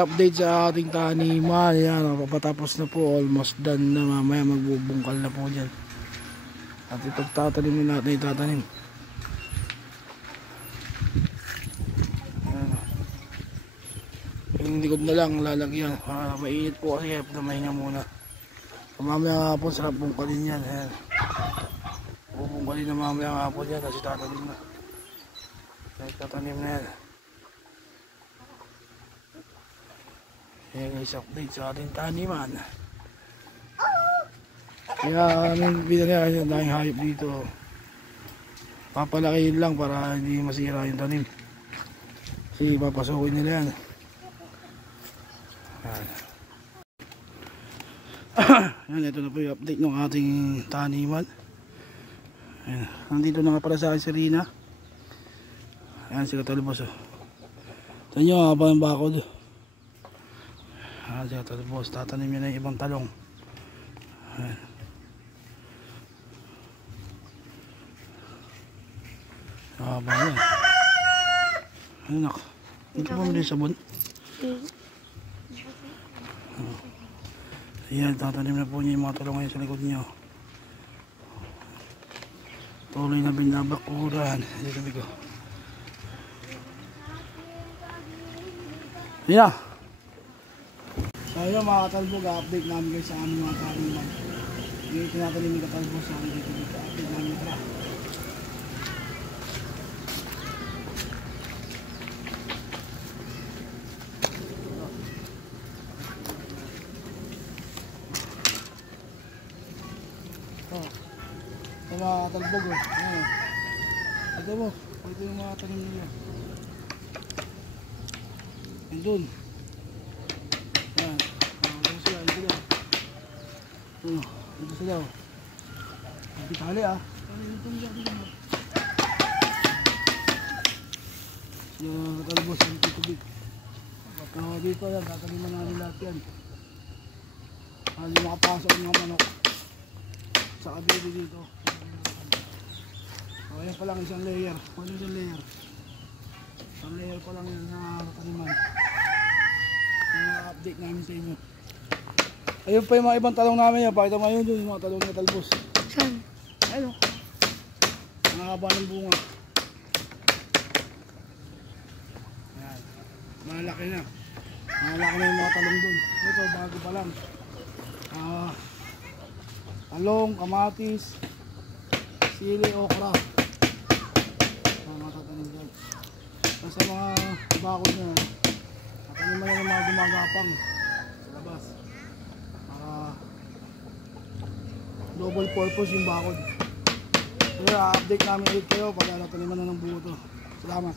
update sa ating taniman. Yan, papatapos na po, almost done na. Mamaya magbubungkal na po dyan. At ipagtatanim na natin, itatanim. Yung likod na lang lalagyan. Mainit po kasi, mahinga muna. Mamaya hapon sarap bungkalin yan. Ayan. Bubungkalin na mamaya hapon yan kasi tatanim na. Tatanim na yan. Ayan guys, update sa ating taniman. Kaya anong binanyan yung daming hayop dito. Papalakihin lang para hindi masira yung tanim. Kasi papasukin nila yan. Ayan, ito na po yung update ng ating taniman. Ayan, nandito na nga pala sa akin si Rina. Ayan si Katalbos. Ito nyo, haba yung bakod. Ayan si Katalbos, tatanim nyo na yung ibang talong. Ayan. Haba yan. Ano nak? Hindi ka pamili sabon? Ayan, tatanim na po niya yung mga talong ngayon sa likod niyo. Tuloy na binabakuran. Dito sabi ko. Ayan. So yun mga katalbog, update namin guys sa aming mga taniman. Yung tinatanim yung katalbog sa amin dito. Update namin ito. Ito mga katalbog. Ito mo. Ito yung mga tanim nila. Yan dun. Ayan. Ito sila. Ito sila. Ito sila. Ito tali ah. Ito sila. Sila katalbog. Ito tubig. Dito yan. Tataniman namin lahat yan. Hindi makapasok yung mga manok sa kabili dito. So ayan pa lang isang layer. Ano isang layer? Isang layer pa lang yan na taniman. Update namin sa inyo. Ayun pa yung mga ibang talong namin yan. Pakita mo yun dun yung mga talong na talbos. Saan? Ayun o. Ang haba ng bunga. Ayan. Malaki na. Malaki na yung mga talong dun. Ito bago pa lang. Talong, kamatis, sili, okra. Mga tatanim dyan. Sa mga bakod nyo, tatanim mo lang yung mga gumagapang sa labas. Double purpose yung bakod. Kaya update namin ulit kayo pag nataniman na ng buo to. Salamat.